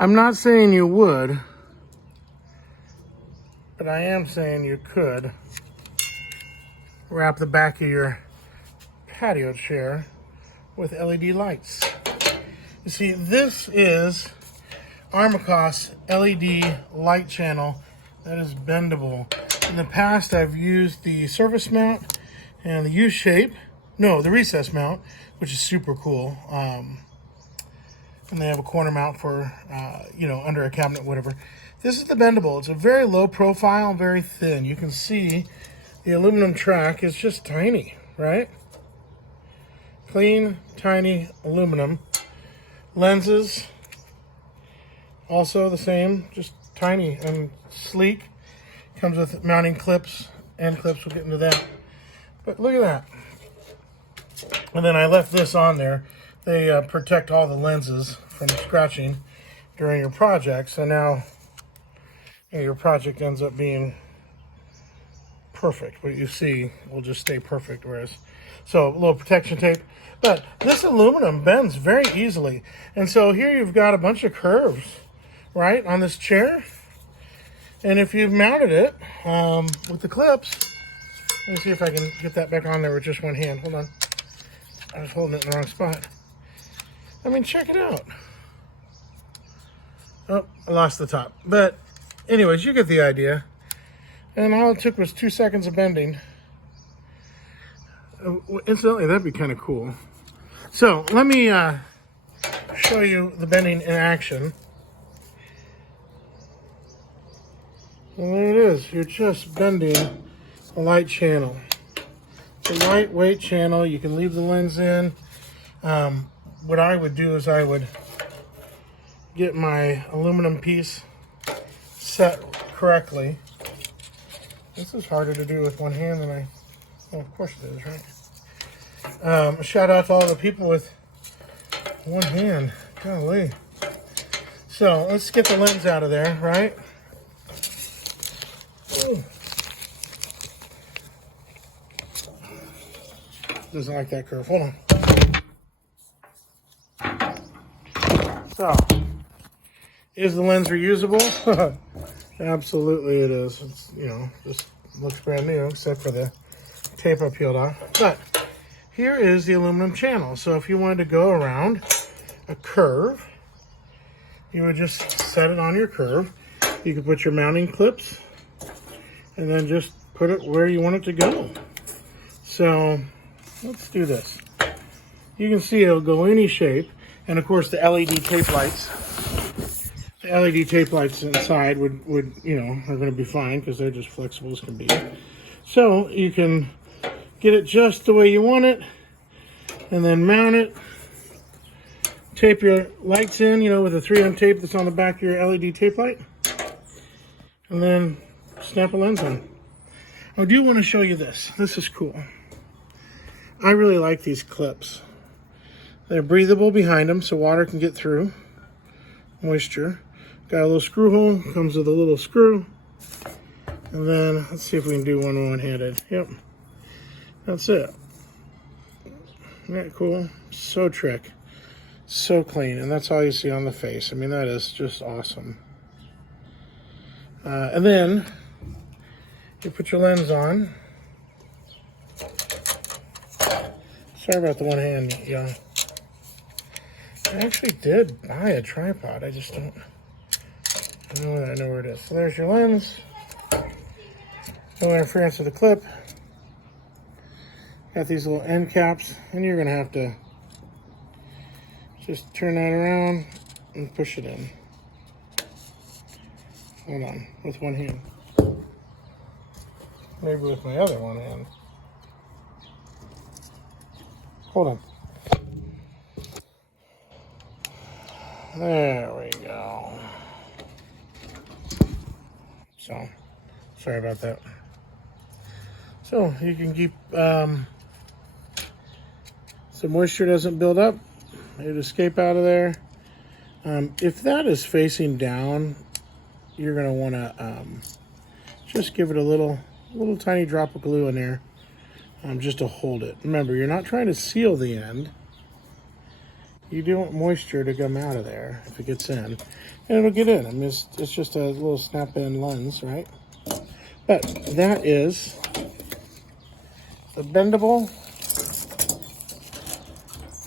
I'm not saying you would, but I am saying you could wrap the back of your patio chair with LED lights. You see, this is Armacost LED light channel that is bendable. In the past, I've used the surface mount and the U-shape, no, the recess mount, which is super cool. And they have a corner mount for, under a cabinet, whatever. This is the bendable. It's a very low profile, very thin. You can see the aluminum track is just tiny, right? Clean, tiny aluminum. Lenses, also the same, just tiny and sleek. Comes with mounting clips, end clips, we'll get into that. But look at that. And then I left this on there. They protect all the lenses from scratching during your project. So now your project ends up being perfect. What you see will just stay perfect. So a little protection tape. But this aluminum bends very easily. And so here you've got a bunch of curves, right, on this chair. And if you've mounted it with the clips, let me see if I can get that back on there with just one hand. Hold on. I was holding it in the wrong spot. I mean, check it out. Oh, I lost the top. But anyways, you get the idea. And all it took was 2 seconds of bending. Incidentally, that'd be kind of cool. So let me show you the bending in action. And there it is. You're just bending a light channel. It's a lightweight channel. You can leave the lens in. What I would do is I would get my aluminum piece set correctly. This is harder to do with one hand than well, of course it is, right? Shout out to all the people with one hand. Golly. So let's get the lens out of there, right? Ooh. Doesn't like that curve. Hold on. So, is the lens reusable? Absolutely it is. It's, just looks brand new except for the tape I peeled off. But here is the aluminum channel. So if you wanted to go around a curve, you would just set it on your curve. You could put your mounting clips and then just put it where you want it to go. So let's do this. You can see it'll go any shape. And of course the LED tape lights. The LED tape lights inside would are going to be fine because they're just flexible as can be. So you can get it just the way you want it and then mount it. Tape your lights in, with the 3M tape that's on the back of your LED tape light. And then snap a lens on. I do want to show you this. This is cool. I really like these clips. They're breathable behind them so water can get through. Moisture. Got a little screw hole. Comes with a little screw. And then let's see if we can do one-handed. Yep. That's it. Isn't that cool? So trick. So clean. And that's all you see on the face. I mean, that is just awesome. And then you put your lens on. Sorry about the one hand, y'all. I actually did buy a tripod. I just don't know that I know where it is. So there's your lens. No interference with the clip. Got these little end caps, and you're gonna have to just turn that around and push it in. Hold on, with one hand. Maybe with my other one hand. Hold on. There we go. So, sorry about that. So, you can keep, so moisture doesn't build up. It'd escape out of there. If that is facing down, you're going to want to just give it a little tiny drop of glue in there just to hold it. Remember, you're not trying to seal the end. you don't want moisture to come out of there if it gets in. And it'll get in. I mean, it's just a little snap-in lens, right? But that is the bendable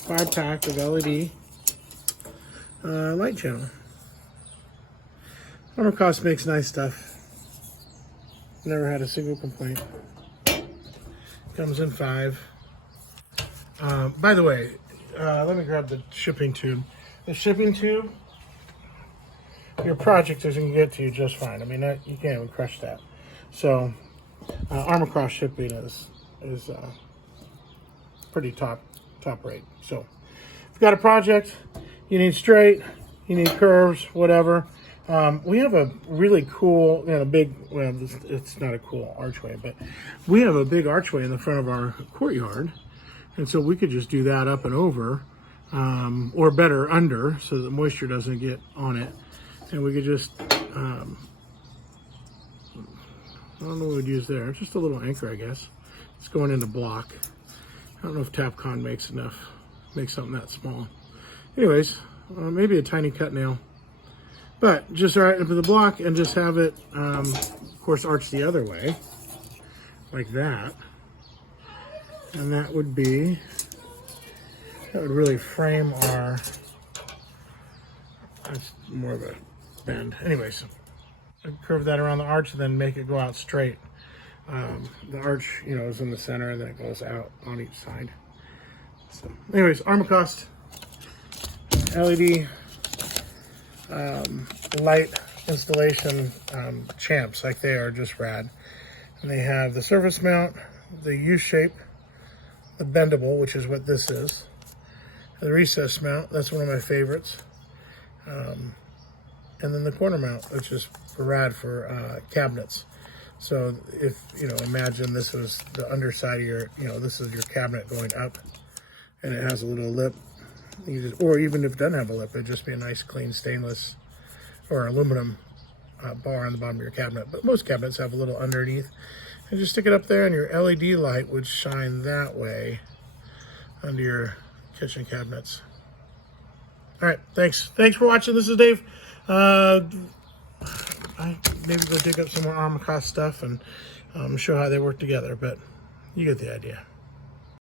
5-pack of LED light channel. Armacost makes nice stuff. Never had a single complaint. Comes in 5. By the way, let me grab the shipping tube. The shipping tube, your project is going to get to you just fine. I mean, you can't even crush that. So, Armacost shipping is pretty top rate. So, if you've got a project, you need straight, you need curves, whatever. We have a really cool, big, well, it's not a cool archway, but we have a big archway in the front of our courtyard. And so we could just do that up and over, or better, under, so that the moisture doesn't get on it. And we could just, I don't know what we'd use there. Just a little anchor, I guess. It's going into block. I don't know if Tapcon makes something that small. Anyways, maybe a tiny cut nail. But just right into the block and just have it, of course, arch the other way, like that. And that would really frame our, that's more of a bend. Anyways, curve that around the arch and then make it go out straight. The arch, is in the center and then it goes out on each side. So, anyways, Armacost LED light installation champs, like they are just rad. And they have the surface mount, the U-shape, the bendable, which is what this is, the recess mount, that's one of my favorites, and then the corner mount, which is rad for cabinets. So if, imagine this was the underside of your, this is your cabinet going up, and it has a little lip, or even if it doesn't have a lip, it'd just be a nice clean stainless or aluminum bar on the bottom of your cabinet. But most cabinets have a little underneath. And just stick it up there and your LED light would shine that way under your kitchen cabinets. All right, thanks. Thanks for watching. This is Dave. I maybe go dig up some more Armacost stuff and show how they work together, but you get the idea.